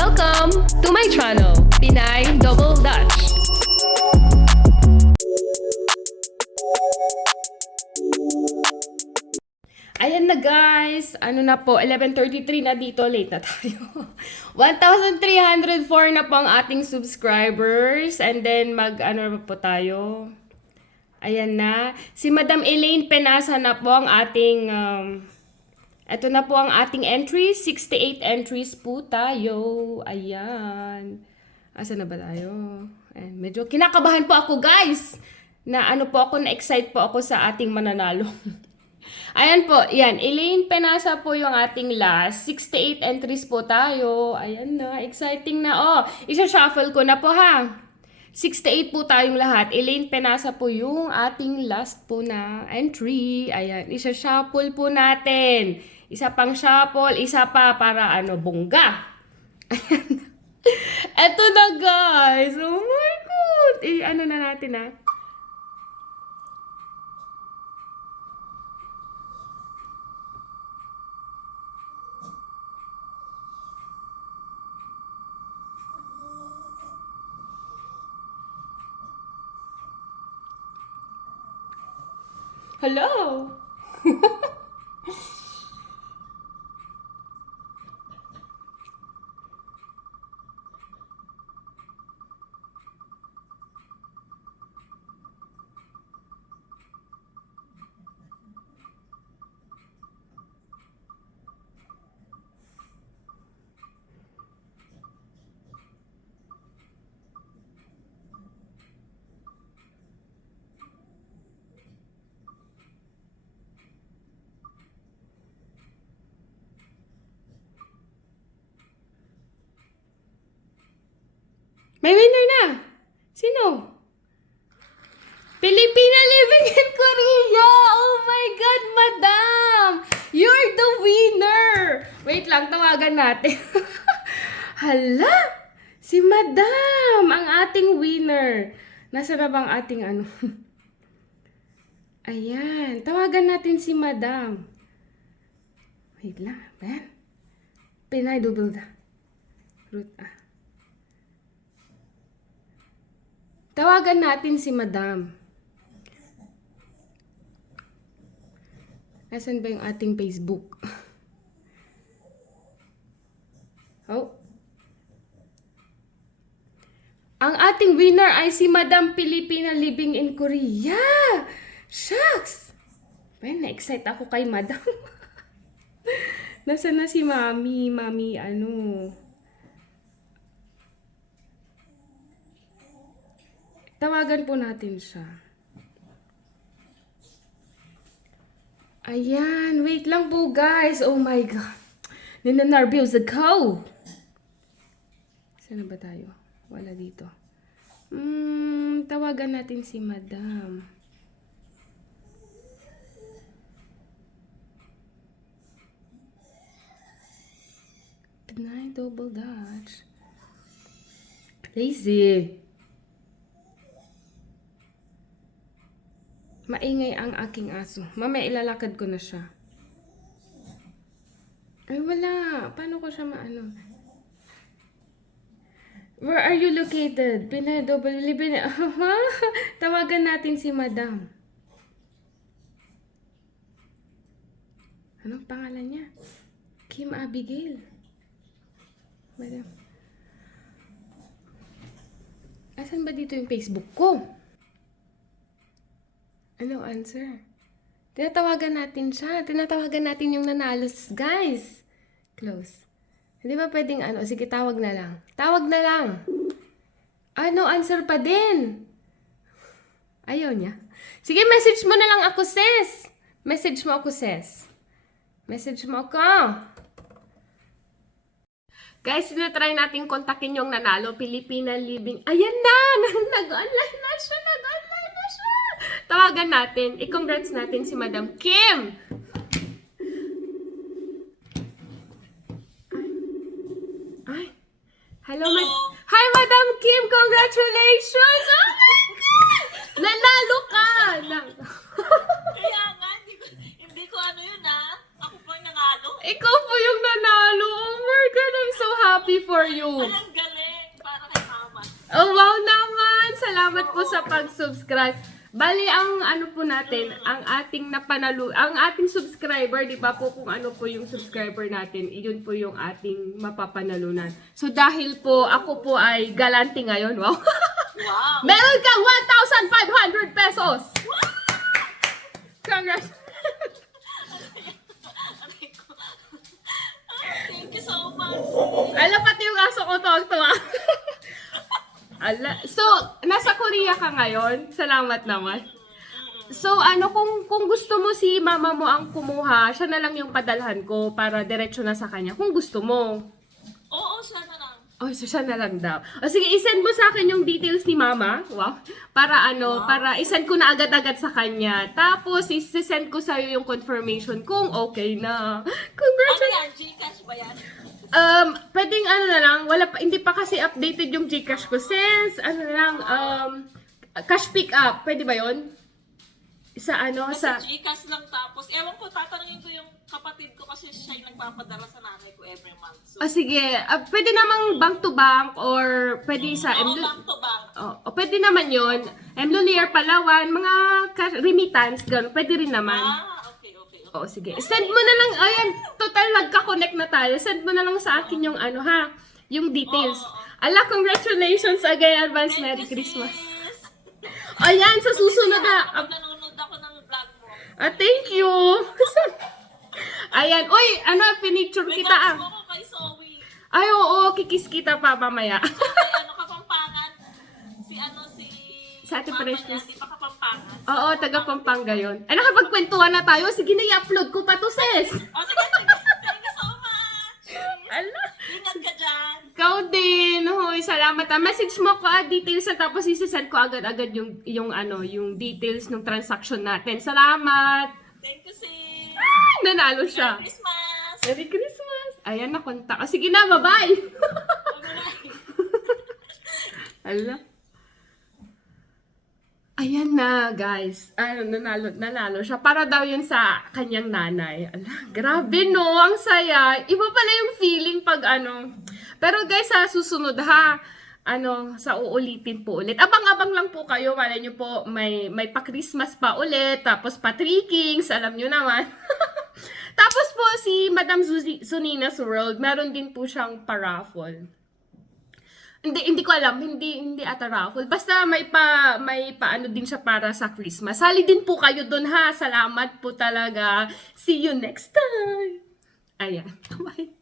Welcome to my channel, Pinay Double Dutch. Ayan na guys, ano na po, 11:33 na dito, late na tayo. 1,304 na po ang ating subscribers and then ano po tayo. Ayan na, si Madam Elaine Penasa na po ang ating ito na po ang ating entries. 68 entries po tayo. Ayan. Asa na ba tayo? Ayan. Medyo kinakabahan po ako guys. Na ano po ako, na-excite po ako sa ating mananalo. Ayan po. Ayan. Elaine Penasa po yung ating last. 68 entries po tayo. Ayan na. Exciting na. Oh, isa-shuffle ko na po ha. 68 po tayong lahat. Elaine Penasa po yung ating last po na entry. Ayan. Isa-shuffle po natin. Isa pang shuffle, isa pa para bongga. Ayan. Eto na guys. Oh my God. Ano na natin ha. Hello. May winner na! Sino? Pilipina living in Korea! Oh my God, madam! You're the winner! Wait lang, tawagan natin. Hala! Si madam! Ang ating winner. Nasa na bang ating Ayan. Tawagan natin si madam. Wait lang. Ben? Pinay double da. Root Tawagan natin si madam. Nasaan ba yung ating Facebook? Oh. Ang ating winner ay si Madam Pilipina living in Korea. Shucks! Ben, na-excite ako kay madam. Nasaan na si mami? Mami, Tawagan po natin siya. Ayan. Wait lang po, guys. Oh my God. Ninanarbyos ako. Saan na ba tayo? Wala dito. Tawagan natin si madam. Pinay double Dutch. Lazy. Maingay ang aking aso. Mamaya ilalakad ko na siya. Ay, wala. Paano ko siya Where are you located? Tawagan natin si madam. Anong pangalan niya? Kim Abigail. Madam. Asan ba dito yung Facebook ko? Ano answer? Tinatawagan natin siya. Tinatawagan natin yung nanalo, guys. Close. Hindi ba pwedeng Sige, tawag na lang. Tawag na lang. No answer pa din. Ayaw niya. Sige, message mo na lang ako, sis. Message mo ako, sis. Message mo ako. Guys, tinatry natin kontakin yung nanalo. Pilipina living. Ayan na! Nag-online na siya. Nag-online na siya. Tawagan natin. I-congrats natin si Madam Kim. Ay. Hello. Hi, Madam Kim. Congratulations. Oh my God! Nanalo ka. Kaya nga, hindi ko yun Ako po yung nanalo. Ikaw po yung nanalo. Oh my God, I'm so happy for you. Ang galing. Para kay mama. Oh, wow naman! Salamat po sa pag-subscribe. Bali, ang ano po natin, ang ating subscriber, di ba po kung ano po yung subscriber natin, yun po yung ating mapapanalunan. So, dahil po, ako po ay galante ngayon, wow. Wow. Meron kang 1,500 pesos! Congrats! Aray ko. Thank you so much. Ala, pati yung aso ko tuwang-tuwa. Ala. So, nasa Korea ka ngayon? Salamat naman. So, kung gusto mo si mama mo ang kumuha, siya na lang yung padalhan ko para diretso na sa kanya. Kung gusto mo. Oo, siya na lang. Oh, so siya na lang daw. O sige, isend mo sa akin yung details ni mama. Wow. Para isend ko na agad-agad sa kanya. Tapos, isend ko sa'yo yung confirmation kung okay na. Congratulations! Ano yan? Gcash ba yan? Pwedeng na lang, hindi pa kasi updated yung Gcash ko since, cash pick up. Pwede ba yon? Sa Gcash lang tapos. Ewan ko, tatanungin ko yung kapatid ko kasi siya yung nagpapadala sa nanay ko every month. So, sige. Pwede namang bank to bank or pwede sa bank to bank. pwede naman yon. Emlulier, Palawan, mga remittance, gano'n. Pwede rin naman. Okay. Oo, sige. Send mo na lang. Ayan, total nagka-connect na tayo. Send mo na lang sa akin yung yung details. Ala, congratulations again. Advance Merry Christmas. Ayan, sa susunod na. Nanonood ako ng vlog mo. Thank you. Ayan. Uy, pinicture kita ah. May ko kay Zoe. Ay, oo, kikis kita pa mamaya. Kay Kapampangan. Si Sa Ate Mama Precious. niya, di pa Kapampangan. Oo, taga Pampanga yun. Ay, nakapagkwentuhan na tayo. Sige na, i-upload ko pa to, sis. Sige. Thank you so much. Ala. Ingat ka dyan. Ikaw din. Hoy, salamat. Message mo ko details na tapos isisend ko agad-agad yung details ng transaction natin. Salamat. Thank you, sis. Nanalo siya. Merry Christmas. Merry Christmas. Ayan, nakontak. Sige na, bye-bye. Bye-bye. Ala. Ayan na, guys. Nanalo siya. Para daw yun sa kanyang nanay. Ala, grabe no, ang saya. Iba pala yung feeling pag Pero guys, sa susunod ha, sa uulitin po ulit. Abang-abang lang po kayo. Malay nyo po, may pa-Christmas pa ulit. Tapos pa-Three Kings, alam nyo naman. Tapos po, si Madam Zunina's World, meron din po siyang paraffle. Hindi ko alam, hindi ata raffle. Basta may paano din siya para sa Christmas. Sali din po kayo doon ha. Salamat po talaga. See you next time. Ayan. Bye.